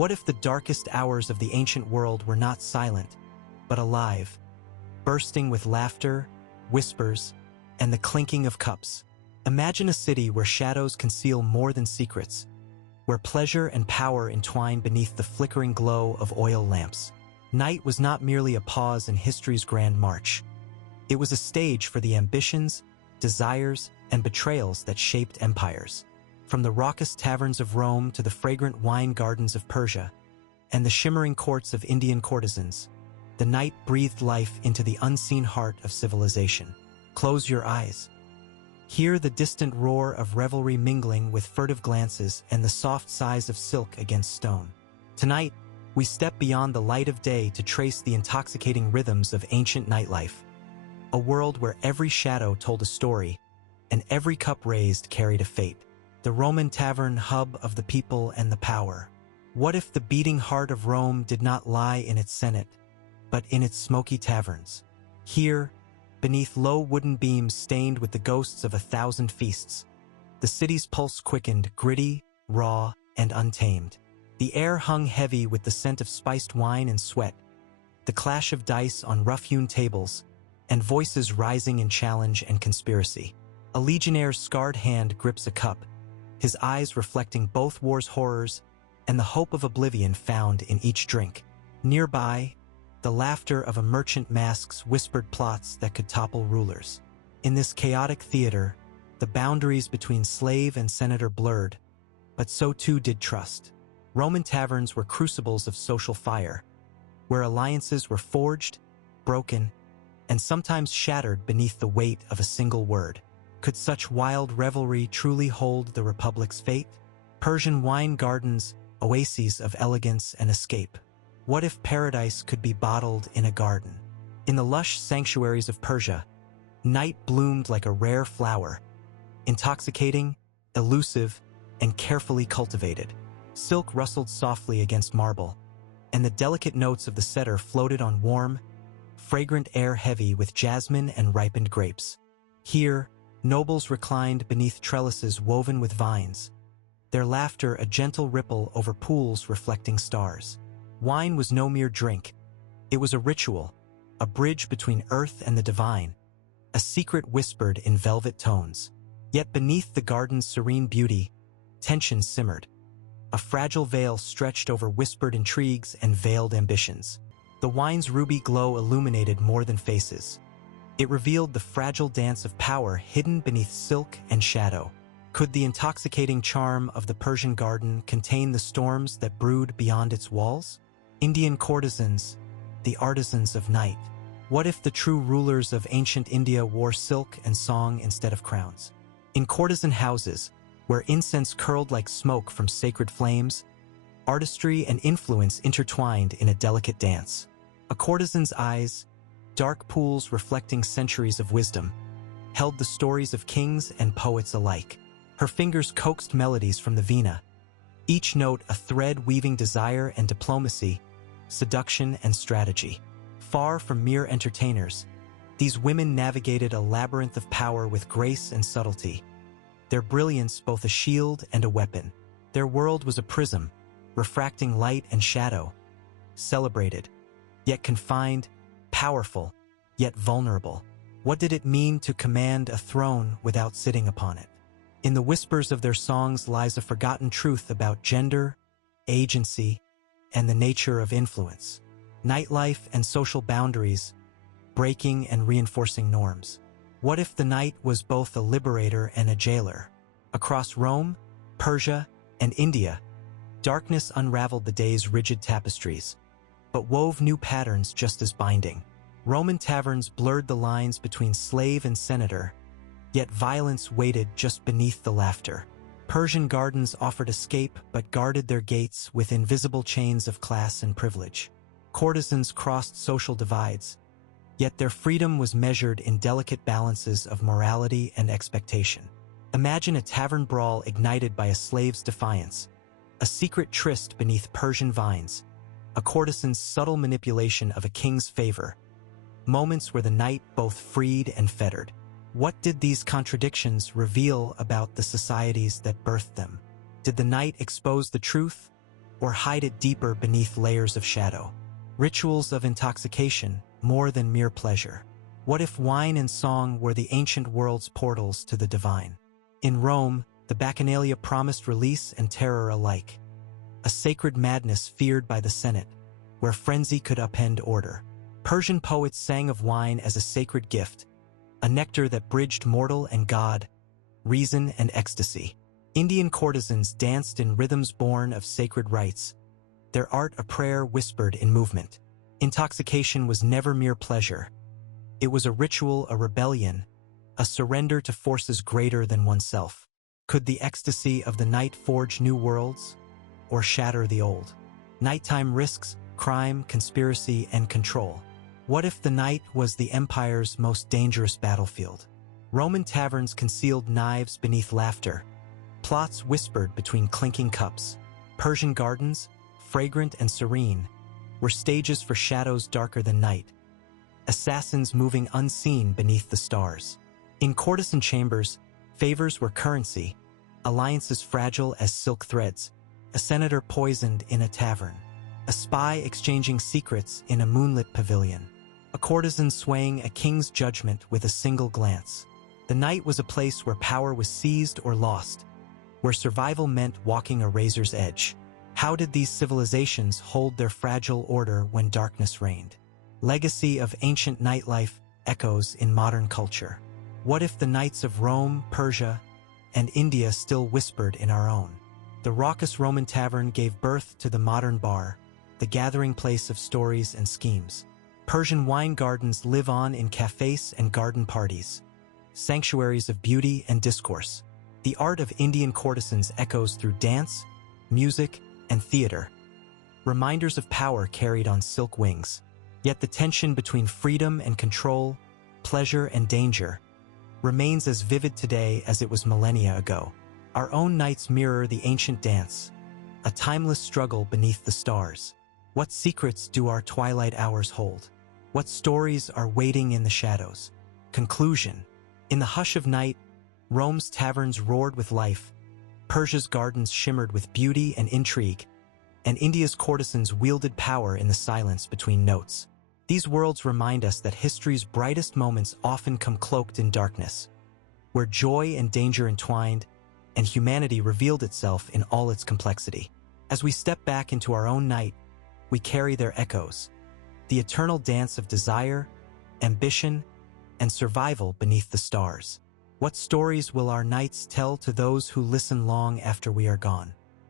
What if the darkest hours of the ancient world were not silent, but alive, bursting with laughter, whispers, and the clinking of cups? Imagine a city where shadows conceal more than secrets, where pleasure and power entwine beneath the flickering glow of oil lamps. Night was not merely a pause in history's grand march. It was a stage for the ambitions, desires, and betrayals that shaped empires. From the raucous taverns of Rome to the fragrant wine gardens of Persia and the shimmering courts of Indian courtesans, the night breathed life into the unseen heart of civilization. Close your eyes. Hear the distant roar of revelry mingling with furtive glances and the soft sighs of silk against stone. Tonight, we step beyond the light of day to trace the intoxicating rhythms of ancient nightlife, a world where every shadow told a story and every cup raised carried a fate. The Roman tavern, hub of the people and the power. What if the beating heart of Rome did not lie in its senate, but in its smoky taverns? Here, beneath low wooden beams stained with the ghosts of 1,000 feasts, the city's pulse quickened, gritty, raw, and untamed. The air hung heavy with the scent of spiced wine and sweat, the clash of dice on rough-hewn tables, and voices rising in challenge and conspiracy. A legionnaire's scarred hand grips a cup, his eyes reflecting both war's horrors and the hope of oblivion found in each drink. Nearby, the laughter of a merchant masks whispered plots that could topple rulers. In this chaotic theater, the boundaries between slave and senator blurred, but so too did trust. Roman taverns were crucibles of social fire, where alliances were forged, broken, and sometimes shattered beneath the weight of a single word. Could such wild revelry truly hold the Republic's fate? Persian wine gardens, oases of elegance and escape. What if paradise could be bottled in a garden? In the lush sanctuaries of Persia, night bloomed like a rare flower, intoxicating, elusive, and carefully cultivated. Silk rustled softly against marble, and the delicate notes of the setter floated on warm, fragrant air heavy with jasmine and ripened grapes. Here, nobles reclined beneath trellises woven with vines, their laughter a gentle ripple over pools reflecting stars. Wine was no mere drink. It was a ritual, a bridge between earth and the divine, a secret whispered in velvet tones. Yet beneath the garden's serene beauty, tension simmered. A fragile veil stretched over whispered intrigues and veiled ambitions. The wine's ruby glow illuminated more than faces. It revealed the fragile dance of power hidden beneath silk and shadow. Could the intoxicating charm of the Persian garden contain the storms that brewed beyond its walls? Indian courtesans, the artisans of night. What if the true rulers of ancient India wore silk and song instead of crowns? In courtesan houses, where incense curled like smoke from sacred flames, artistry and influence intertwined in a delicate dance. A courtesan's eyes, dark pools reflecting centuries of wisdom, held the stories of kings and poets alike. Her fingers coaxed melodies from the veena, each note a thread weaving desire and diplomacy, seduction and strategy. Far from mere entertainers, these women navigated a labyrinth of power with grace and subtlety, their brilliance both a shield and a weapon. Their world was a prism, refracting light and shadow, celebrated, yet confined, powerful, yet vulnerable. What did it mean to command a throne without sitting upon it? In the whispers of their songs lies a forgotten truth about gender, agency, and the nature of influence. Nightlife and social boundaries, breaking and reinforcing norms. What if the night was both a liberator and a jailer? Across Rome, Persia, and India, darkness unraveled the day's rigid tapestries, but wove new patterns just as binding. Roman taverns blurred the lines between slave and senator, yet violence waited just beneath the laughter. Persian gardens offered escape but guarded their gates with invisible chains of class and privilege. Courtesans crossed social divides, yet their freedom was measured in delicate balances of morality and expectation. Imagine a tavern brawl ignited by a slave's defiance, a secret tryst beneath Persian vines, a courtesan's subtle manipulation of a king's favor, moments where the night both freed and fettered. What did these contradictions reveal about the societies that birthed them? Did the night expose the truth, or hide it deeper beneath layers of shadow? Rituals of intoxication, more than mere pleasure. What if wine and song were the ancient world's portals to the divine? In Rome, the Bacchanalia promised release and terror alike. A sacred madness feared by the Senate, where frenzy could upend order. Persian poets sang of wine as a sacred gift, a nectar that bridged mortal and god, reason and ecstasy. Indian courtesans danced in rhythms born of sacred rites, their art a prayer whispered in movement. Intoxication was never mere pleasure. It was a ritual, a rebellion, a surrender to forces greater than oneself. Could the ecstasy of the night forge new worlds, or shatter the old? Nighttime risks, crime, conspiracy, and control. What if the night was the empire's most dangerous battlefield? Roman taverns concealed knives beneath laughter. Plots whispered between clinking cups. Persian gardens, fragrant and serene, were stages for shadows darker than night. Assassins moving unseen beneath the stars. In courtesan chambers, favors were currency, alliances fragile as silk threads, a senator poisoned in a tavern, a spy exchanging secrets in a moonlit pavilion, a courtesan swaying a king's judgment with a single glance. The night was a place where power was seized or lost, where survival meant walking a razor's edge. How did these civilizations hold their fragile order when darkness reigned? Legacy of ancient nightlife echoes in modern culture. What if the nights of Rome, Persia, and India still whispered in our own? The raucous Roman tavern gave birth to the modern bar, the gathering place of stories and schemes. Persian wine gardens live on in cafes and garden parties, sanctuaries of beauty and discourse. The art of Indian courtesans echoes through dance, music, and theater, reminders of power carried on silk wings. Yet the tension between freedom and control, pleasure and danger, remains as vivid today as it was millennia ago. Our own nights mirror the ancient dance, a timeless struggle beneath the stars. What secrets do our twilight hours hold? What stories are waiting in the shadows? Conclusion. In the hush of night, Rome's taverns roared with life, Persia's gardens shimmered with beauty and intrigue, and India's courtesans wielded power in the silence between notes. These worlds remind us that history's brightest moments often come cloaked in darkness, where joy and danger entwined, and humanity revealed itself in all its complexity. As we step back into our own night, we carry their echoes, the eternal dance of desire, ambition, and survival beneath the stars. What stories will our nights tell to those who listen long after we are gone?